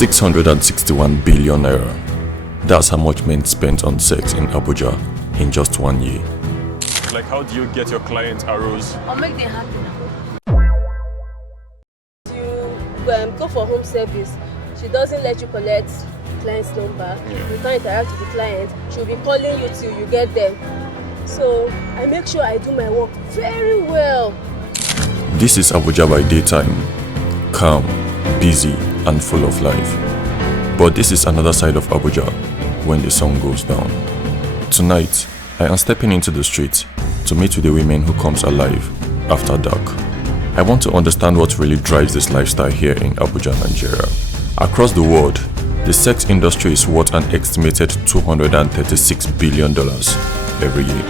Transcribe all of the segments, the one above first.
661 billion naira. That's how much men spent on sex in Abuja in just 1 year. Like, how do you get your clients aroused? I'll make them happy now. You go for home service, she doesn't let you collect the client's number. You can't interact with the client. She'll be calling you till you get them. So I make sure I do my work very well. This is Abuja by daytime, calm, busy, and full of life. But this is another side of Abuja when the sun goes down. Tonight, I am stepping into the streets to meet with the women who comes alive after dark. I want to understand what really drives this lifestyle here in Abuja, Nigeria. Across the world, the sex industry is worth an estimated $236 billion every year.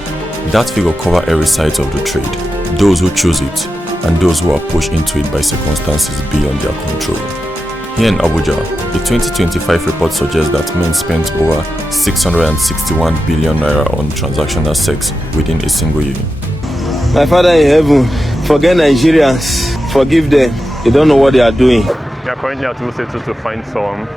That figure covers every side of the trade, those who choose it and those who are pushed into it by circumstances beyond their control. Here in Abuja, the 2025 report suggests that men spent over 661 billion naira on transactional sex within a single year. My Father in heaven, forget Nigerians, forgive them, they don't know what they are doing. We are currently at Musetu to find some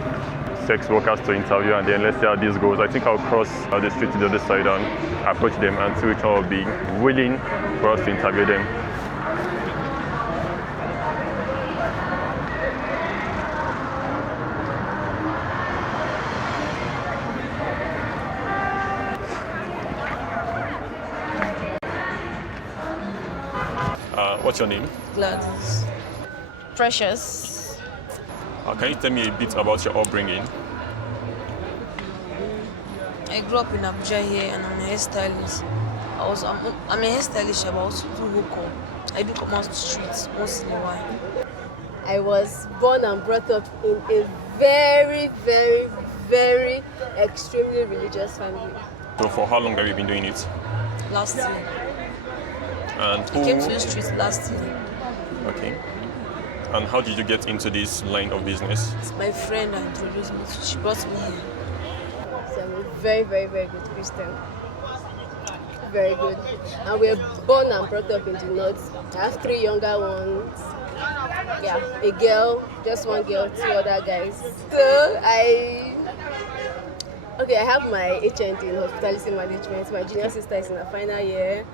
sex workers to interview, and then let's see how this goes. I think I'll cross the street to the other side and approach them and see which one will be willing for us to interview them. What's your name? Gladys. Precious. Can you tell me a bit about your upbringing? I grew up in Abuja here and I'm a hairstylist. I'm a hairstylist, but I also do hookup. I do come out to the streets once in a while. I was born and brought up in a very, very, very extremely religious family. So for how long have you been doing it? Last year. And I came to the streets last year. Okay. And how did you get into this line of business? It's my friend that introduced me to. She brought me here. So I'm a very, very, very good Christian. Very good. And we're born and brought up in the north. I have 3 younger ones. Yeah, a girl, just one girl, 2 other guys. So I have my HND in hospitality management. My junior sister is in her final year.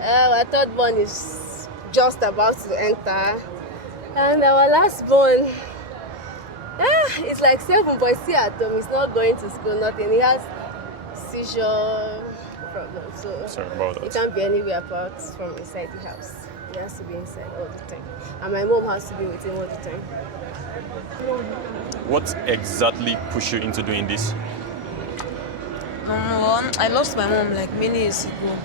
Our third born is just about to enter. And our last born, it's like 7, but still at home. He's not going to school, nothing. He has seizure problems. So sorry about that. He can't be anywhere apart from inside the house. He has to be inside all the time. And my mom has to be with him all the time. What exactly pushed you into doing this? I lost my mom like many years ago.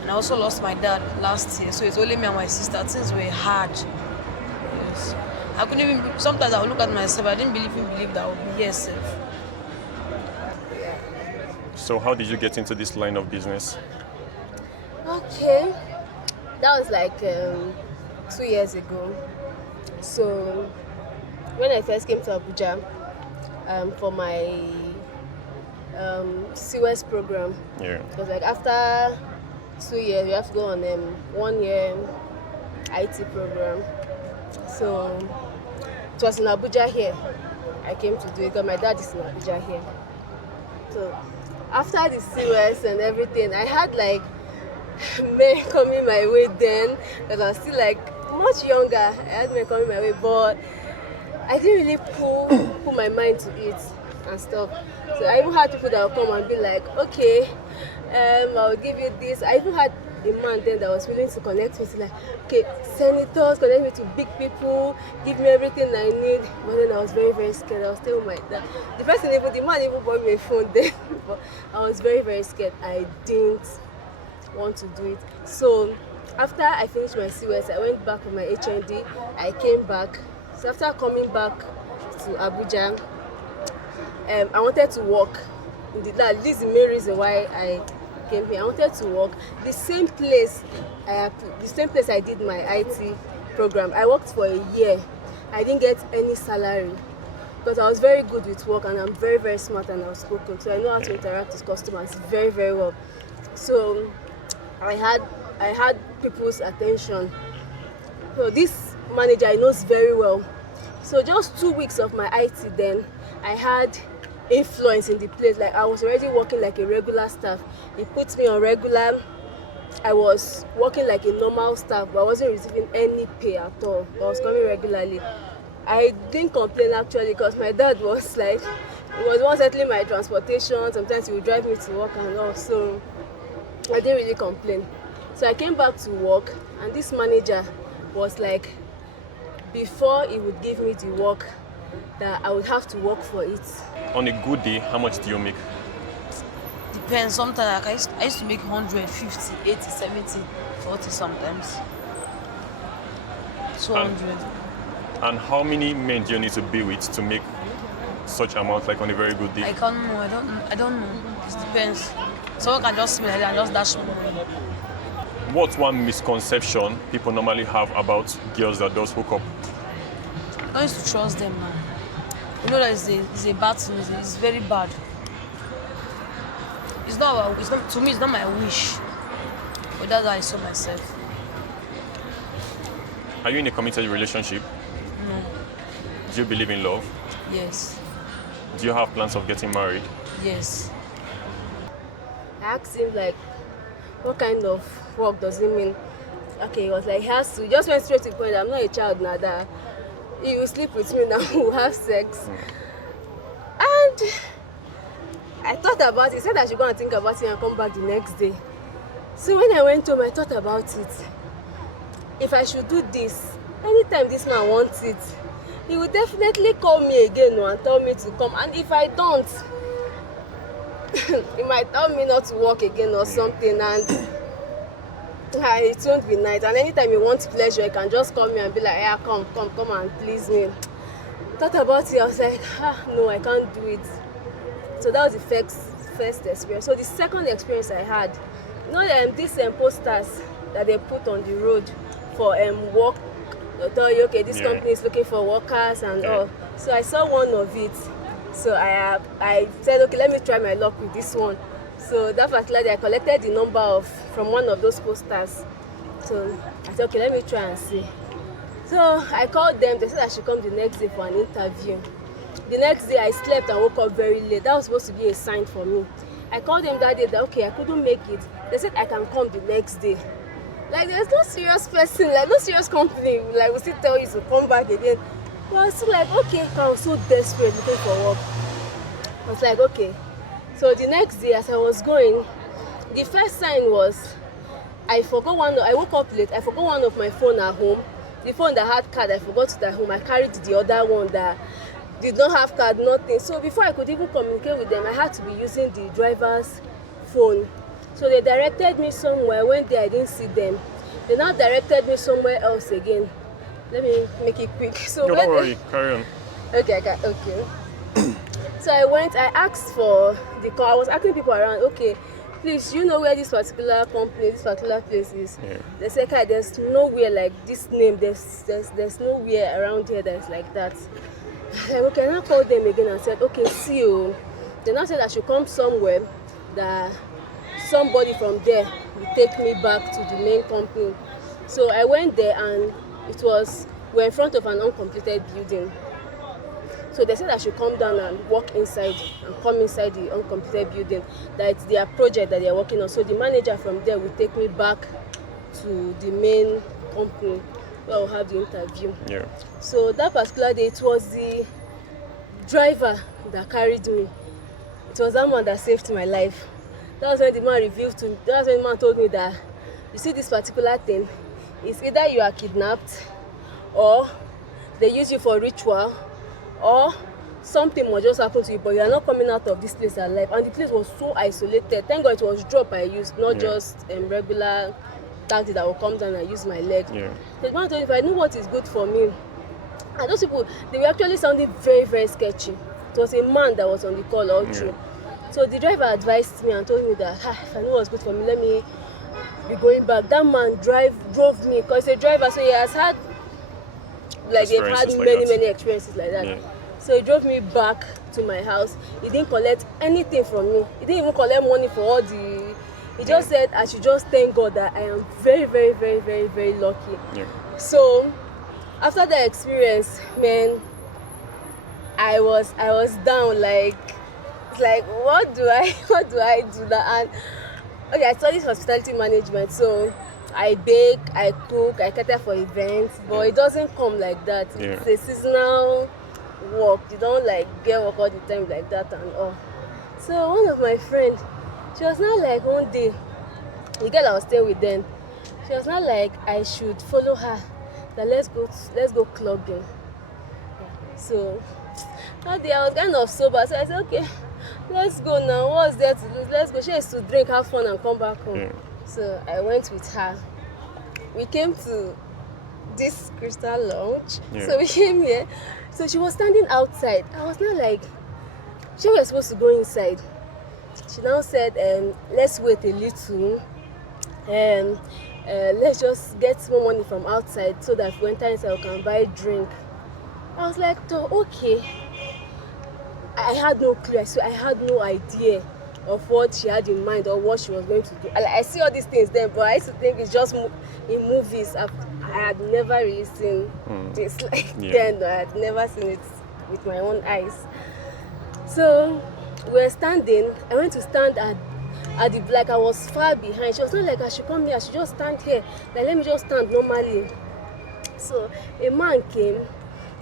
And I also lost my dad last year. So it's only me and my sister. Things were hard. Yes. I couldn't even, sometimes I would look at myself, I didn't believe that I would be here safe. So how did you get into this line of business? Okay, that was like 2 years ago. So when I first came to Abuja for my COS program, it was like after 2 years you have to go on 1 year IT program. So it was in Abuja here. I came to do it because my dad is in Abuja here. So after the COS and everything, I had like men coming my way then, because I was still like much younger. I had men coming my way, but I didn't really put my mind to it and stuff. So I even had people that would come and be like, okay, I'll give you this. I even had a man then that was willing to connect me to like, okay, senators, connect me to big people, give me everything I need. But then I was very, very scared. I was telling my dad. The man even bought me a phone then, but I was very, very scared. I didn't want to do it. So after I finished my COS, I went back for my HND. I came back. So after coming back to Abuja, I wanted to work. This is the main reason why I came here. I wanted to work the same place I did my IT program. I worked for a year. I didn't get any salary because I was very good with work and I'm very, very smart and outspoken. So I know how to interact with customers very, very well. So I had people's attention. So this manager I knows very well. So just 2 weeks of my IT then, I had influence in the place. Like I was already working like a regular staff. He put me on regular. I was working like a normal staff, but I wasn't receiving any pay at all. I was coming regularly. I didn't complain actually because my dad was like, he was the one settling my transportation. Sometimes he would drive me to work and all. So I didn't really complain. So I came back to work, and this manager was like, before he would give me the work, that I would have to work for it. On a good day, how much do you make? Depends. Sometimes like I used to make 150, 80, 70, 40 sometimes. 200. And how many men do you need to be with to make such amount, like on a very good day? I can't know. I don't know. It depends. Someone can just see me like that and just dash me. What's one misconception people normally have about girls that does hook up? I don't used to trust them now. You know that it's a bad thing. It's very bad. To me, it's not my wish. But that's how I saw myself. Are you in a committed relationship? No. Do you believe in love? Yes. Do you have plans of getting married? Yes. I asked him like, what kind of work does it mean? Okay, he was like, he has to. He just went straight to the point. I'm not a child now. That he will sleep with me now. We'll have sex. And I thought about it. He said I should go and think about it and come back the next day. So when I went home, I thought about it. If I should do this, anytime this man wants it, he will definitely call me again and tell me to come. And if I don't, he might tell me not to work again or something, and it won't be nice. And anytime he wants pleasure, he can just call me and be like, yeah, come and please me. Thought about it, I was like, no, I can't do it. So that was the first experience. So the second experience I had, you know, these posters that they put on the road for work, they'll tell you, okay, this company is looking for workers and all. So I saw one of it. So I said, okay, let me try my luck with this one. So that particular day, I collected the number from one of those posters. So I said, okay, let me try and see. So I called them. They said I should come the next day for an interview. The next day, I slept and woke up very late. That was supposed to be a sign for me. I called them that day that, okay, I couldn't make it. They said I can come the next day. Like, there's no serious person, like, no serious company, like, will still tell you to come back again. But I was still like, okay, I was so desperate looking for work. I was like, okay. So the next day, as I was going, the first sign was, I woke up late, I forgot one of my phone at home. The phone that had card, I forgot it at home. I carried the other one that did not have card, nothing. So before I could even communicate with them, I had to be using the driver's phone. So they directed me somewhere. When I didn't see them. They now directed me somewhere else again. Let me make it quick. So no, don't worry, carry on. Okay. So I asked for the car. I was asking people around, okay, please, you know where this particular company, this particular place is? Yeah. They said, okay, there's nowhere like this name, there's nowhere around here that's like that. Like, okay, and I called them again and said, okay, see you. They now said I should come somewhere that somebody from there will take me back to the main company. So I went there and we're in front of an uncompleted building. So they said I should come down and walk inside and come inside the uncompleted building. That it's their project that they're working on. So the manager from there will take me back to the main company where I'll have the interview. Yeah. So that particular day, it was the driver that carried me. It was that man that saved my life. That was when the man revealed to me. That was when the man told me that, you see this particular thing, it's either you are kidnapped or they use you for ritual or something must just happen to you, but you are not coming out of this place alive. And the place was so isolated. Thank God it was drop I used, not just regular taxi that will come down and use my leg. Yeah. So the man told me if I knew what is good for me. And those people, they were actually sounding very, very sketchy. It was a man that was on the call all through. So the driver advised me and told me that if I knew what's good for me, let me be going back. That man drove me, because he's a driver, so he has had, like, they've had many experiences like that. Yeah. So he drove me back to my house. He didn't collect anything from me. He didn't even collect money for all the... He just said I should just thank God that I am very, very, very, very, very lucky. Yeah. So after that experience, man, I was down, like what do I do that? And okay, I studied hospitality management, so I bake, I cook, I cater for events, but it doesn't come like that. It's a seasonal work. You don't like get work all the time like that and all. So one of my friends, she was not like one day, the girl I was staying with then, she was not like I should follow her, that let's go clubbing. So that day I was kind of sober, so I said, okay, let's go now. What's there to lose? Let's go. She has to drink, have fun, and come back home. So I went with her. We came to this crystal lounge. So we came here. So she was standing outside. I was not like, she was supposed to go inside. She now said, let's wait a little. Let's just get more money from outside so that if we enter inside, we can buy drink. I was like, okay. I had no clue. I had no idea of what she had in mind or what she was going to do. I see all these things then, but I used to think it's just in movies. I had never really seen this then. I had never seen it with my own eyes. So we were standing. I went to stand at the black. I was far behind. She was not like I should come here. I should just stand here. Like, let me just stand normally. So a man came,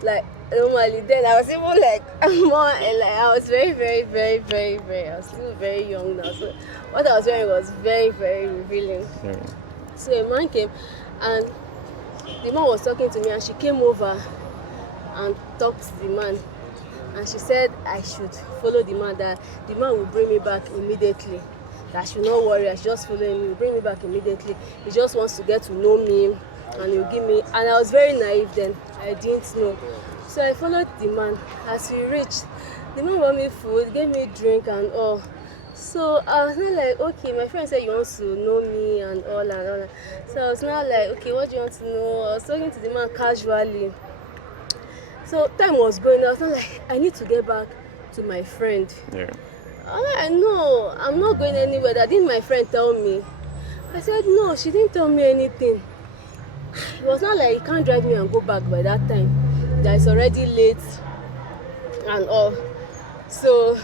like, normally. Then I was even like more, like I was very, very, very, very, very, I was still very young now. So what I was wearing was very, very revealing. So a man came and the man was talking to me, and she came over and talked to the man. And she said I should follow the man, that the man will bring me back immediately. That I should not worry, I should just follow him, he will bring me back immediately. He just wants to get to know me and he'll give me, and I was very naive then, I didn't know. So I followed the man. As we reached, the man brought me food, gave me drink and all. So I was not like, okay, my friend said you want to know me and all and all. So I was not like, okay, what do you want to know? I was talking to the man casually. So time was going, I was not like, I need to get back to my friend. I know, I'm not going anywhere. That didn't my friend tell me? I said, no, she didn't tell me anything. It was not like you can't drive me and go back by that time. That it's already late and all. So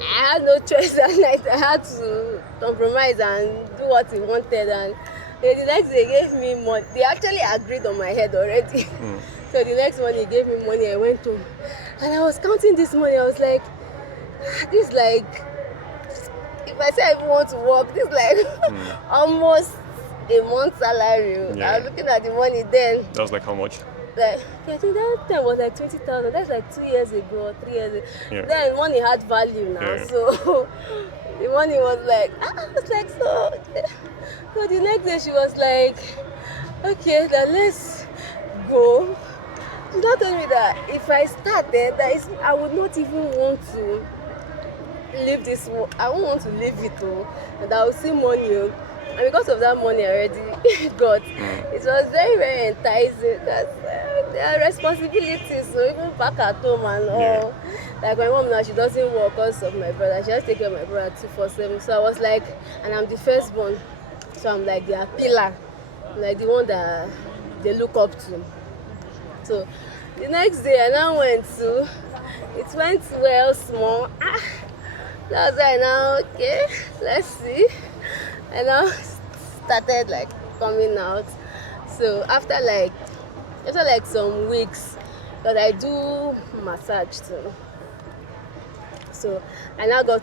I had no choice that night. I had to compromise and do what he wanted. And the next day he gave me money. They actually agreed on my head already. So the next morning he gave me money. I went home and I was counting this money. I was like, this like, if I say I even want to work, this like almost a month's salary. I was looking at the money then. That was like how much? Like, I think that time was like 20,000. That's like 2 years ago, 3 years ago. Then money had value now. So the money was like, I was like, so. So the next day she was like, okay, then let's go. She now told me that if I started, I would not even want to leave this. I won't want to leave it, and I will see money. And because of that money I already got, it was very, very enticing. There are responsibilities, so even back at home and all. Like my mom now, she doesn't work because of my brother. She has to take care of my brother 2-4-7. So I was like, and I'm the firstborn, so I'm like their pillar, like the one that they look up to. So the next day I now went to, it went well small. That's why now, okay, let's see. And I started like coming out. So after like some weeks, because I do massage too. So I now got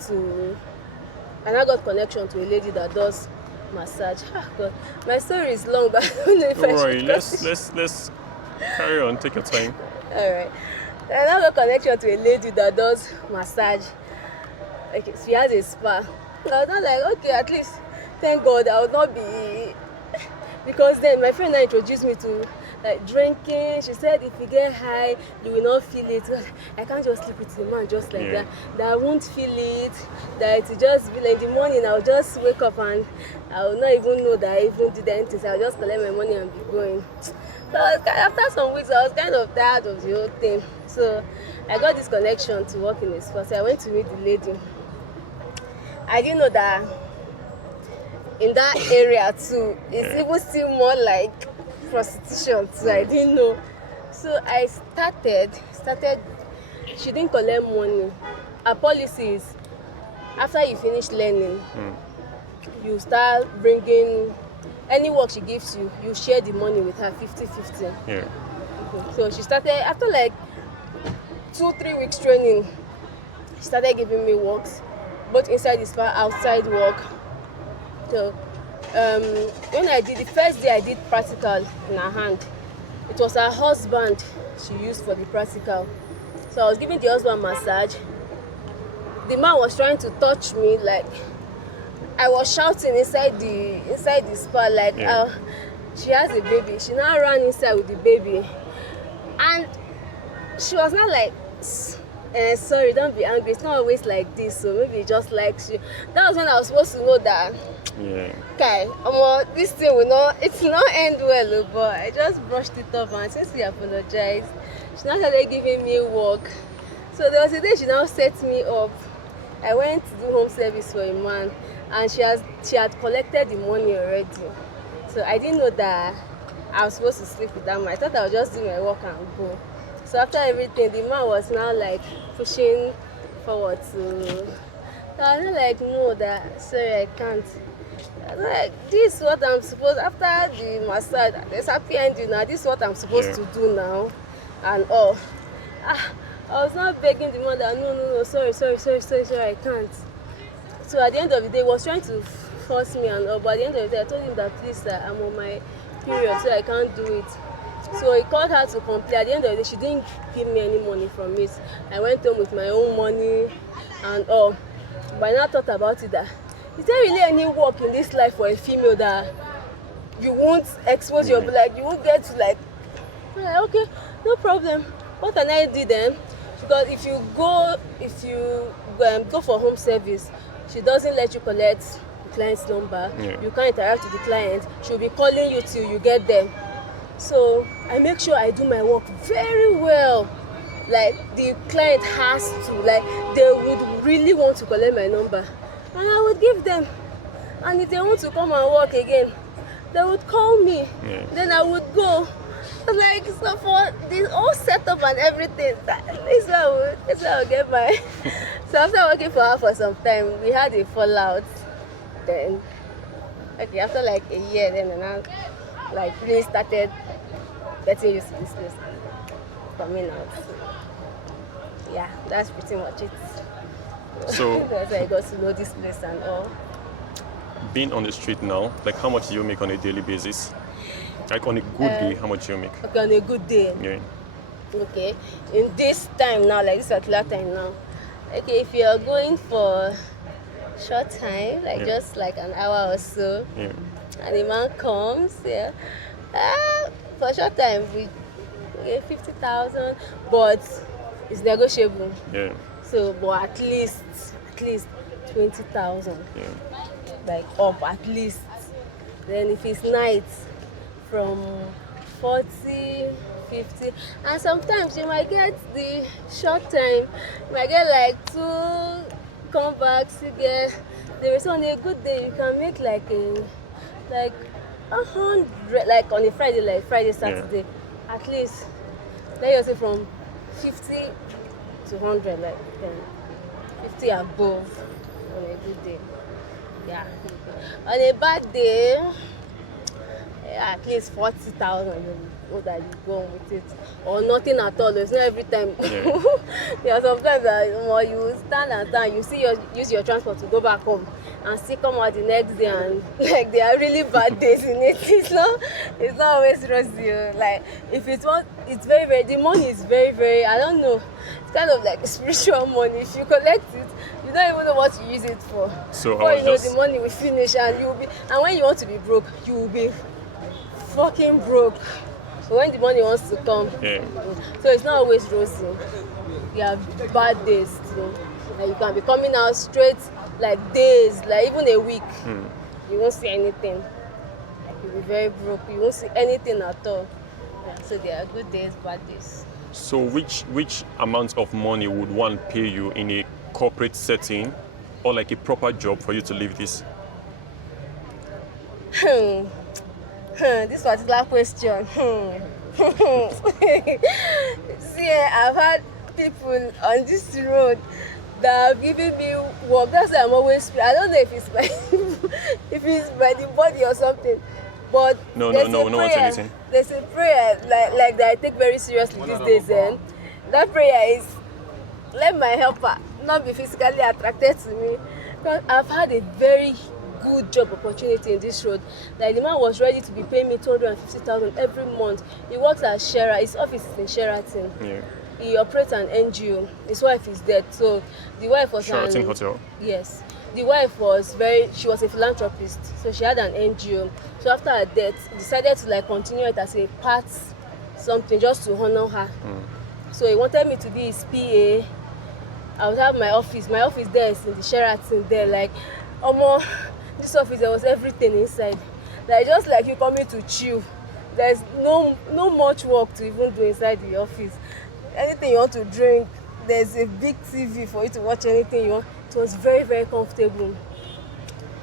connection to a lady that does massage. God, my story is long, but I don't know if don't worry, let's carry on, take your time. Alright. I now got connection to a lady that does massage. Like she has a spa. I was not like, okay, at least thank God I would not be, because then my friend now introduced me to like drinking. She said if you get high, you will not feel it. I can't just sleep with the man just like that. That I won't feel it. That it will just be like in the morning I'll just wake up and I will not even know that I even did anything. So I'll just collect my money and be going. So after some weeks I was kind of tired of the whole thing. So I got this connection to work in a spa. So I went to meet the lady. I didn't know that in that area too, it's even still more like prostitution too. I didn't know. So I started she didn't collect money. Her policy is after you finish learning, you start bringing any work she gives you, you share the money with her 50-50. Yeah. So she started, after like 2-3 weeks training, she started giving me works, both inside the spa, outside work. So when I did, the first day I did practical in her hand, it was her husband she used for the practical. So I was giving the husband massage. The man was trying to touch me, like I was shouting inside the spa, like she has a baby. She now ran inside with the baby, and she was not like, sorry, don't be angry. It's not always like this, so maybe it just likes you. That was when I was supposed to know that. Okay, this thing will not end well, but I just brushed it off, and since he apologized, she now started giving me work. So there was a day she now set me up. I went to do home service for a man, and she had collected the money already. So I didn't know that I was supposed to sleep with that man. I thought I would just do my work and go. So after everything, the man was now like pushing forward to. So I was like, no, sorry, I can't. I was like, this is what I'm supposed, after the massage, there's happy ending now, this is what I'm supposed to do now. And I was not begging the man that, no, sorry, I can't. So at the end of the day, he was trying to force me and all, but at the end of the day, I told him that, please, sir, I'm on my period, so I can't do it. So he called her to complain. At the end of the day, she didn't give me any money from it. I went home with my own money and all. But I now thought about it that, is there really any work in this life for a female that you won't expose your, like, you won't get to, like, okay, no problem. What can I do then? Because if you go for home service, she doesn't let you collect the client's number. You can't interact with the client. She'll be calling you till you get there. So I make sure I do my work very well. Like the client has to, like they would really want to collect my number, and I would give them. And if they want to come and work again, they would call me. Then I would go. Like, so for this whole setup and everything, this is where I would get my. So after working for her for some time, we had a fallout. Then, okay, after like a year, then I like really started getting used to this place coming out. So, yeah, that's pretty much it. So that's how I got to know this place and all. Being on the street now, like how much do you make on a daily basis? Like on a good day, how much do you make? Okay, on a good day. Yeah. Okay, in this time now, like this particular time now. Okay, if you are going for short time, like just like an hour or so, and the man comes, for short time we get 50,000, but it's negotiable. Yeah. So, but at least 20,000. Yeah. Like up at least. Then if it's night, from 40, 50, and sometimes you might get the short time, you might get like 2 comebacks, you get the rest. On a good day you can make like 100, like on a Friday, like Friday, Saturday, at least, let you say from 50 to 100, like 50 above on a good day. Yeah. On a bad day, at least 40,000, that you go with it, or nothing at all. It's not every time. Yeah, sometimes you stand and you use your transport to go back home, and still come out the next day, and like there are really bad days in it. It's not always rosy. Like if it's very, very, the money is very, very, I don't know. It's kind of like spiritual money. If you collect it, you don't even know what you use it for. So before you know, the money will finish, and when you want to be broke, you will be fucking broke. But when the money wants to come, so it's not always rosy. You have bad days too. Like you can be coming out straight like days, like even a week. You won't see anything. Like you'll be very broke. You won't see anything at all. Yeah, so there are good days, bad days. So which amount of money would one pay you in a corporate setting, or like a proper job for you to live this? This particular question. See, I've had people on this road that have given me work. That's why I'm always free. I don't know if it's by if it's by the body or something. But No one's anything. There's a prayer like that I take very seriously these days. And that prayer is, let my helper not be physically attracted to me. Because I've had a very good job opportunity in this road. Like the man was ready to be paying me 250,000 every month. He works at Sheraton. His office is in Sheraton. Yeah. He operates an NGO. His wife is dead. So the wife was Sheraton Hotel. Yes. The wife she was a philanthropist. So she had an NGO. So after her death, decided to like continue it as a part something just to honor her. So he wanted me to be his PA. I would have my office. My office there is in the Sheraton there. Like, this office, there was everything inside. Like, just like you coming to chill. There's no much work to even do inside the office. Anything you want to drink, there's a big TV for you to watch anything you want. It was very, very comfortable.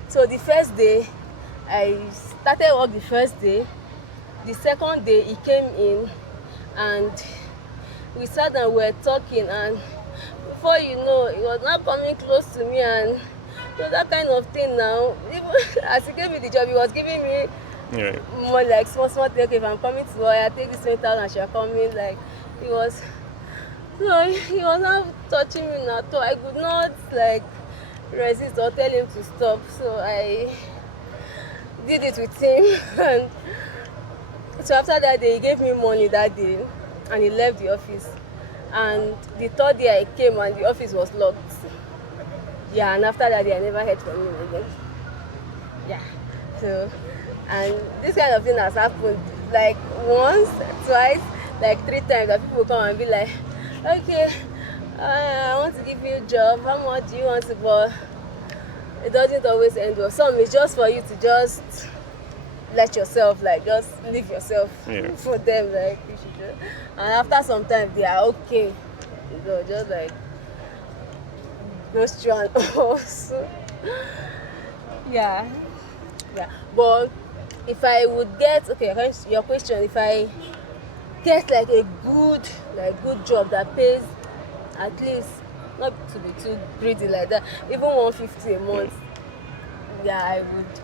So the first day, I started work the first day. The second day, he came in and we sat and we were talking, and before you know, he was not coming close to me, and that kind of thing now. Even as he gave me the job, he was giving me more like small thing. Okay, if I'm coming to work, I take this 20,000 and she'll come in. Like, he was not touching me at all. I could not like resist or tell him to stop. So I did it with him. And so after that day, he gave me money that day and he left the office. And the third day I came and the office was locked. Yeah, and after that day I never heard from him again. Yeah. So, and this kind of thing has happened like once, twice, like 3 times, that people come and be like, okay, I want to give you a job, how much do you want to, but it doesn't always end well. Some is just for you to just let yourself, like just leave yourself for them, like you should just, and after some time they are okay, you know, just like ghost you and also. Yeah. But if I would get, okay, your question, if I get like a good job that pays at least, not to be too greedy like that, even 150 a month, yeah, I would.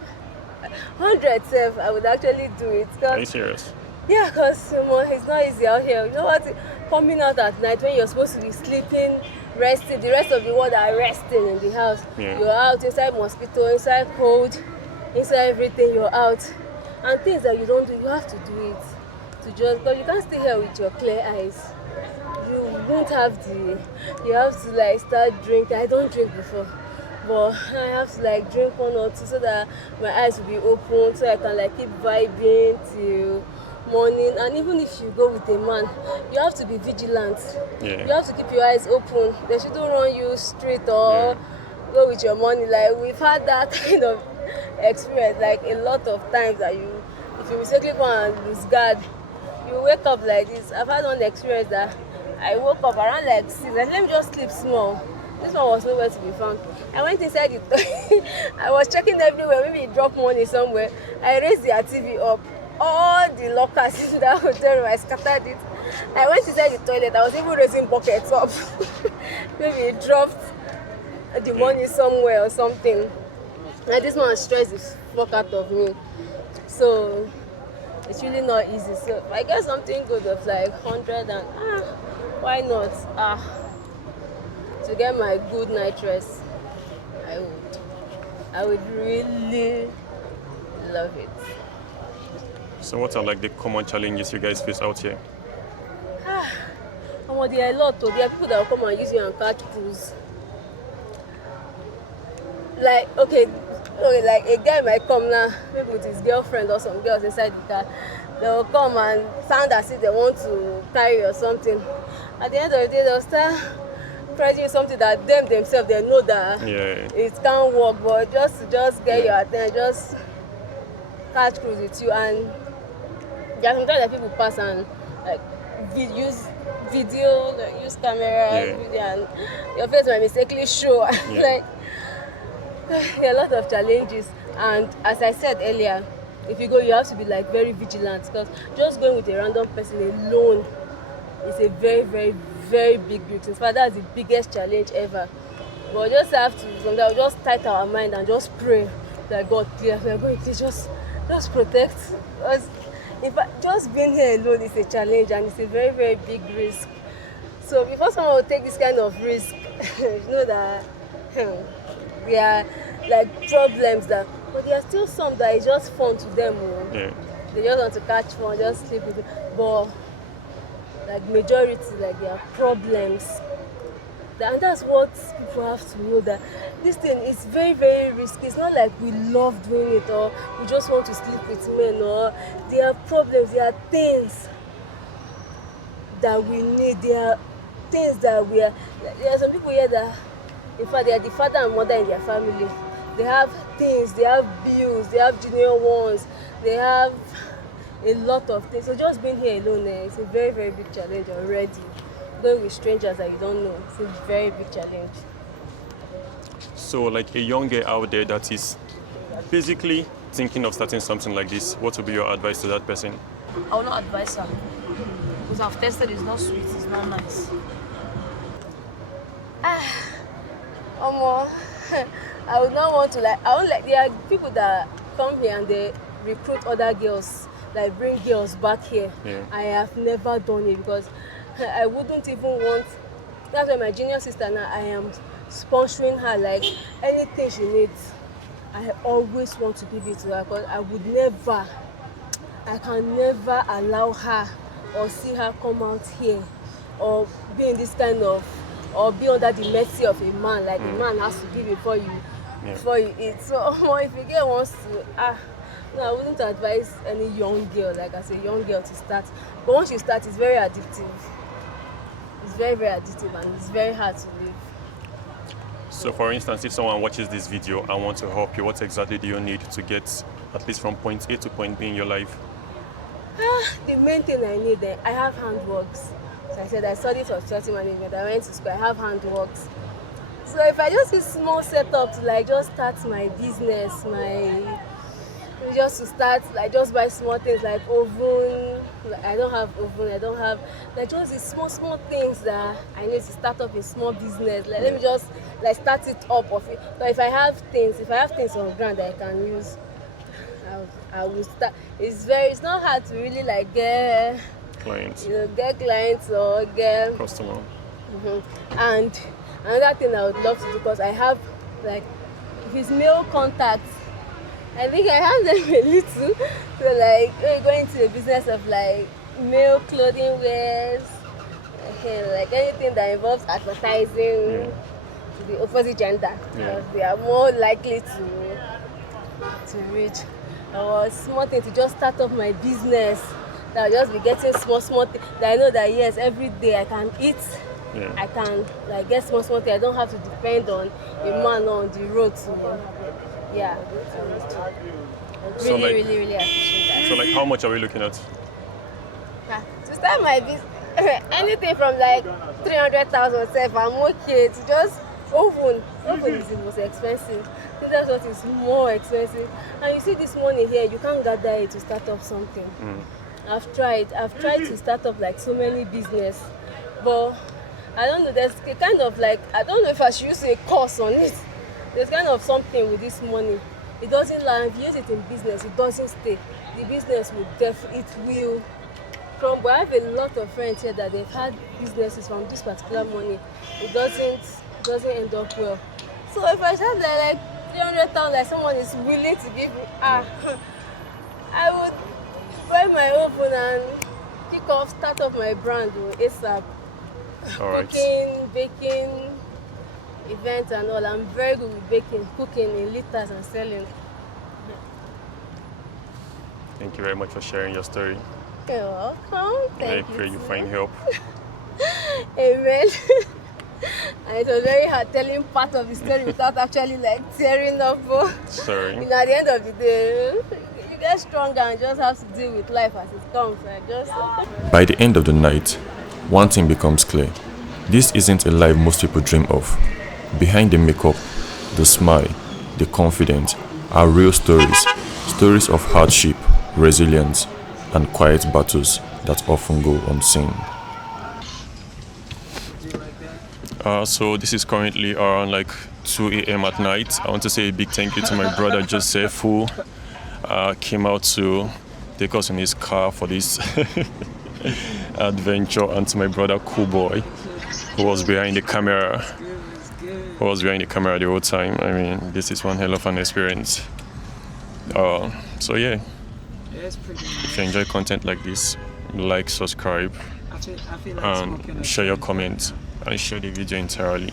100 self, I would actually do it. Are you serious? Yeah, because it's not easy out here. You know what? Coming out at night when you're supposed to be sleeping, resting, the rest of the world are resting in the house. Yeah. You're out inside mosquito, inside cold, inside everything, you're out. And things that you don't do, you have to do it. Because you can't stay here with your clear eyes. You won't have you have to like start drinking. I don't drink before, but I have to like drink 1 or 2 so that my eyes will be open, so I can like keep vibing till morning. And even if you go with a man, you have to be vigilant. Yeah. You have to keep your eyes open. They shouldn't run you straight or go with your money. Like we've had that kind of experience, like a lot of times that if you mistakenly go and lose guard, you wake up like this. I've had one experience that I woke up around like 6. Let me just sleep small. This one was nowhere to be found. I went inside the toilet. I was checking everywhere. Maybe it dropped money somewhere. I raised their TV up. All the lockers in that hotel room, I scattered it. I went inside the toilet. I was even raising buckets up. Maybe it dropped the money somewhere or something. And this man stressed the fuck out of me. So it's really not easy. So if I get something good of like 100 and why not? To get my good night rest, I would really love it. So what are like the common challenges you guys face out here? There are a lot. There are people that will come and use you and catch cruise. Like like a guy might come now, maybe with his girlfriend or some girls inside the car. They will come and sound as if they want to carry or something. At the end of the day, they'll start pricing something that themselves they know that it can't work, but just to get your attention, just catch cruise with you. And there are sometimes that people pass and like use video, like use camera, video, and your face might mistakenly show. Like there are a lot of challenges, and as I said earlier, if you go, you have to be like very vigilant, because just going with a random person alone is a very, very, very big risk. In fact, that's the biggest challenge ever. But we just have to, sometimes we just tight our mind and just pray that God, please, we are going to just protect us. In fact, just being here alone is a challenge and it's a very, very big risk. So before someone will take this kind of risk, you know that there are like problems that, but there are still some that is just fun to them. Yeah. They just want to catch fun, just sleep with it. But like majority, like there are problems. And that's what people have to know, that this thing is very, very risky. It's not like we love doing it or we just want to sleep with men, or there are problems, there are things that we need, there are things that we are, there are some people here that, in fact, they are the father and mother in their family. They have things, they have bills, they have junior ones, they have a lot of things. So just being here alone, it's a very, very big challenge already. Going with strangers that you don't know, it's a very big challenge. So like a young girl out there that is basically thinking of starting something like this, what would be your advice to that person? I will not advise her. Because I've tested, it's not sweet, it's not nice. I would not want to, like, I won't, like, there are people that come here and they recruit other girls, like bring girls back here. Yeah. I have never done it because I wouldn't even want, that's why my junior sister now, I am sponsoring her, like anything she needs. I always want to give it to her because I can never allow her or see her come out here or be in this kind of, or be under the mercy of a man, like a man has to give before you eat. So if a girl wants to, no, I wouldn't advise any young girl, like as a young girl, to start. But once you start, it's very addictive. It's very, very addictive and it's very hard to live. So for instance, if someone watches this video and wants to help you, what exactly do you need to get at least from point A to point B in your life? The main thing I need, I have handworks. So I said I studied hospitality management, I went to school, I have handworks. So if I just use small setup to like just start my business, just to start, like just buy small things like oven, I don't have oven, like just the small things that I need to start up a small business. Like let me just like start it up of it. But if I have things on ground that I can use, I will start. It's not hard to really like get Clients. Get clients or get Customer. And another thing I would love to do, because I have like his male contacts, I think I have them a little. So like we're going into the business of like male clothing wears, like anything that involves advertising to the opposite gender, because they are more likely to reach. Or small thing to just start up my business. That I'll just be getting small things that I know that yes, every day I can eat. Yeah. I can like get small things. I don't have to depend on a man on the road to. Yeah. So like, really appreciate that. So like how much are we looking at? To start my business, anything from like 300,000 self, I'm okay. To just oven is the most expensive. I think that's what is more expensive. And you see this money here, you can't gather it to start up something. I've tried to start up like so many business, but I don't know, there's a kind of like, I don't know if I should use a course on it. There's kind of something with this money. It doesn't land. If you use it in business, it doesn't stay. The business will crumble. I have a lot of friends here that they've had businesses from this particular money. It doesn't end up well. So if I start like 300,000, like someone is willing to give me, I would buy my oven and kick off, start up my brand ASAP. All right. Cooking, baking, events and all. I'm very good with baking, cooking in liters and selling. Thank you very much for sharing your story. You're welcome. Thank I pray you find help. Amen. And it was very hard telling part of the story without actually like tearing up. Sorry. You know, at the end of the day, you get stronger and just have to deal with life as it comes. By the end of the night, one thing becomes clear. This isn't a life most people dream of. Behind the makeup, the smile, the confidence are real stories. Stories of hardship, resilience, and quiet battles that often go unseen. So this is currently around like 2 a.m. at night. I want to say a big thank you to my brother Joseph, who came out to take us in his car for this adventure, and to my brother Cool Boy, who was behind the camera. The whole time. I mean, this is one hell of an experience. So yeah, if you enjoy content like this, like, subscribe, and share your comments, and share the video entirely.